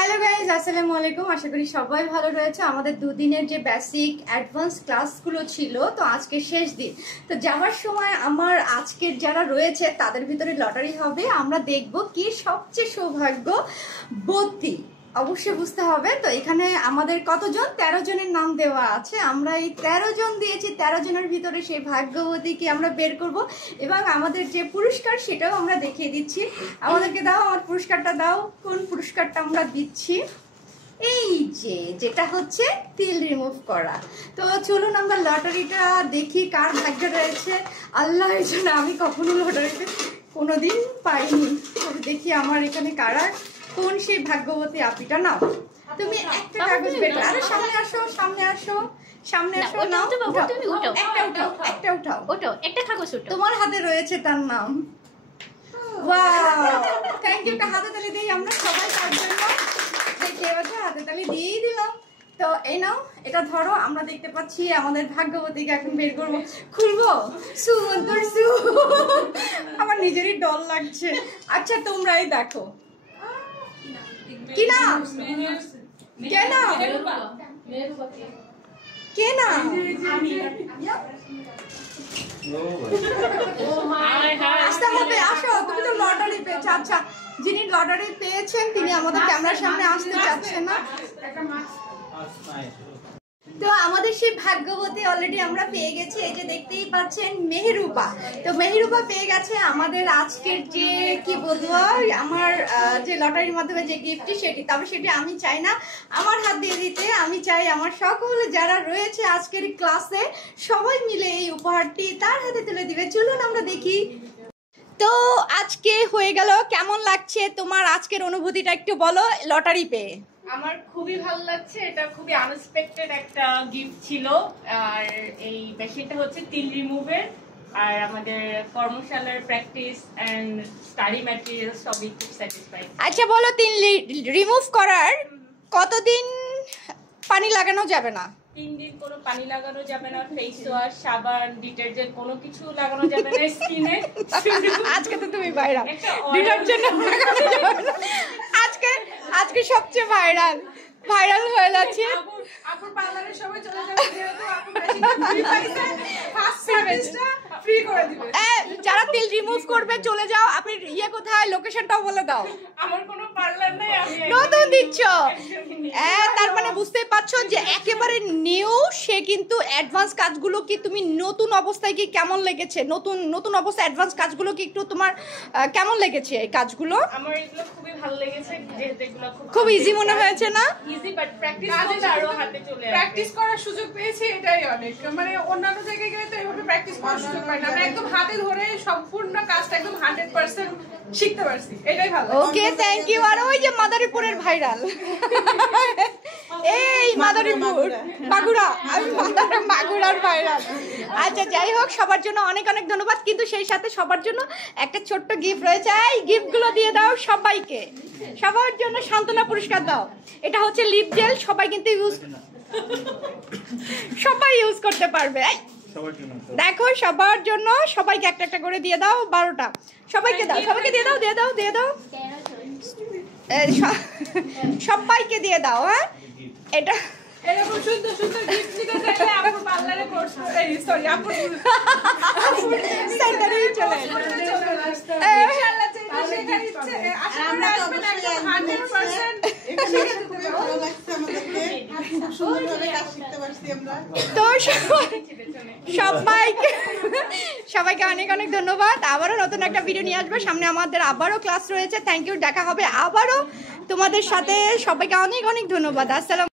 Hello guys, আসসালামু আলাইকুম। আশা করি সবাই ভালো রয়েছে। আমাদের দুদিনের যে বেসিক অ্যাডভান্স ক্লাসগুলো ছিল, তো আজকে শেষ দিন। তো যাওয়ার সময় আমার আজকের যারা রয়েছে তাদের ভিতরে লটারি হবে। আমরা দেখব কি সবচেয়ে সৌভাগ্যবতী, অবশ্যই বুঝতে হবে। তো এখানে আমাদের কতজন, 13 জনের নাম দেওয়া আছে। আমরা এই 13 জন দিয়েছি, 13 জনের ভিতরে সেই ভাগ্যবতীকে আমরা বের করব এবং আমাদের যে পুরস্কার সেটাও আমরা দেখিয়ে দিচ্ছি। আমাদেরকে দাও, আমার পুরস্কারটা দাও। কোন পুরস্কারটা আমরা দিচ্ছি? এই যে যেটা হচ্ছে তিল রিমুভ করা। তো চলুন আমরা লটারিটা দেখি কার ভাগ্য রয়েছে। আল্লাহ জানে, আমি কখনো লটারিতে কোনোদিন পাইনি। দেখি আমার এখানে কারা, কোন সেই ভাগ্যবতী আপিটা। নাও তুমি একটা কাগজ বের করো। আরে সামনে আসো, সামনে আসো, সামনে আসো। নাও একটা উঠাও, ওটাও একটা কাগজ উঠাও। তোমার হাতে রয়েছে তার নাম। Wow, thank you. হাতে তালি দিই আমরা সবাই তার জন্য। দেখতে পাচ্ছ, হাতে তালি দিয়েই দিলাম। তো এই নাও, এটা ধরো। আমরা দেখতে পাচ্ছি আমাদের ভাগ্যবতীকে এখন বের করবো। খুলবো? সুমন্তর সু, আমার নিজেরই ডর লাগছে। আচ্ছা তোমরাই দেখো কি নাম, কে নাম, কে নাম? আসতে হবে, আসো। তুমি তো লটারি পেয়েছো। আচ্ছা, যিনি লটারি পেয়েছেন তিনি আমাদের ক্যামেরার সামনে আসতে চাচ্ছেন না। তো আমাদের সেই ভাগ্যবতী অলরেডি আমরা পেয়ে গেছি। এই যে দেখতেই পাচ্ছেন মেহেরুবা। তো মেহেরুবা পেয়ে গেছে আমাদের আজকের যে কি বলবো, আমার যে লটারির মাধ্যমে যে গিফটটি সেটি। তবে সেটি আমি চাই না আমার হাত দিয়ে দিতে, আমি চাই আমার সকল যারা রয়েছে আজকের ক্লাসে সবাই মিলে এই উপহারটি তার হাতে তুলে দিবে। চলুন আমরা দেখি। তো আজকে হয়ে গেল, কেমন লাগছে তোমার আজকের অনুভূতিটা একটু বলো লটারি পেয়ে? আমার খুবই ভালো লাগছে। এটা খুবই আনএক্সপেক্টেড একটা গিফট ছিল। আর এই মেশিনটা হচ্ছে তিল রিমুভের, আর আমাদের কর্মশালার প্র্যাকটিস এন্ড স্টাডি ম্যাটেরিয়াল সবই খুব স্যাটিসফাইড। আচ্ছা বলো, তিল রিমুভ করার কতদিন পানি লাগানো যাবে না? 3 দিন কোনো পানি লাগানো যাবে না, ফেস ওয়াশ, সাবান, ডিটারজেন্ট কোনো কিছু লাগানো যাবে না স্কিনে। আজকে তো তুমি ভাইরাল, ডিটারজেন্ট আজকে আজকে সবচেয়ে ভাইরাল হয়ে যাচ্ছে। আপুর পার্লারে সবাই চলে যাবে, যেহেতু আপু মেশিনটা ফ্রি পাইছে, ফার্স্ট সার্ভিসটা ফ্রি করে দিবে। যারা তিল রিমুভ করবে চলে যাও। আপনি ইয়ে কোথায়, লোকেশনটাও বলে দাও। আমার কোনো পার্লার নাই, আমি নতুন দিচ্ছ। তার মানে বুঝতেই পারছো যে একেবারে নিউ। সে কিন্তু অ্যাডভান্স কাজগুলো কি তুমি নতুন অবস্থায় কি কেমন লেগেছে? নতুন অবস্থায় অ্যাডভান্স কাজগুলো কি একটু তোমার কেমন লেগেছে? এই কাজগুলো আমার এগুলো খুবই ভালো লেগেছে, যেহেতু এগুলো খুব ইজি মনে হয়েছে না? ইজি, বাট প্র্যাকটিস করতে আরো হাতে চলে আসে। প্র্যাকটিস করার সুযোগ পেয়েছি, এটাই অনেক। মানে অন্যান্য জায়গায় গেলে তো এভাবে প্র্যাকটিস করার সুযোগ পাই না। আমরা একদম হাতে ধরে সম্পূর্ণ কাজটা একদম 100% শিখতে পারছি, এটাই ভালো। ওকে, থ্যাংক ইউ। আর ওই যে মাদারীপুরের ভাইরাল, এই মাদারীপুর বাগুড়া, আমি বাগুড়ার ভাইরাল। আচ্ছা যাই হোক, সবার জন্য অনেক অনেক ধন্যবাদ। কিন্তু সেই সাথে সবার জন্য একটা ছোট্ট গিফট রয়েছে। এই গিফটগুলো দিয়ে দাও সবাইকে, সবার জন্য সান্ত্বনা পুরস্কার দাও। এটা হচ্ছে লিপ জেল, সবাই কিন্তু সবাই ইউজ করতে পারবে। দেখো সবার জন্য সবাইকে একটা একটা করে দিয়ে দাও, 12টা সবাইকে দাও, সবাইকে দিয়ে দাও, দিয়ে দাও, দিয়ে দাও, সবাইকে দিয়ে দাও। হ্যাঁ, এটা এরকম সুন্দর সুন্দর গিফট নিতে চাইলে আপুর পার্লারে কোর্স, সরি আপুর সেন্টারে চলে আসতে হবে। ইনশাআল্লাহ যেটা শেখার ইচ্ছে আশা করি আসবেন, একদম 100% শিখে দিতে পারবো। খুব সুন্দরভাবে কাজ শিখতে পারছি আমরা। তো সবাইকে অনেক অনেক ধন্যবাদ। আবারও নতুন একটা ভিডিও নিয়ে আসবে সামনে। আমাদের আবারও ক্লাস রয়েছে। থ্যাংক ইউ, দেখা হবে আবারও তোমাদের সাথে। সবাইকে অনেক অনেক ধন্যবাদ। আসসালাম।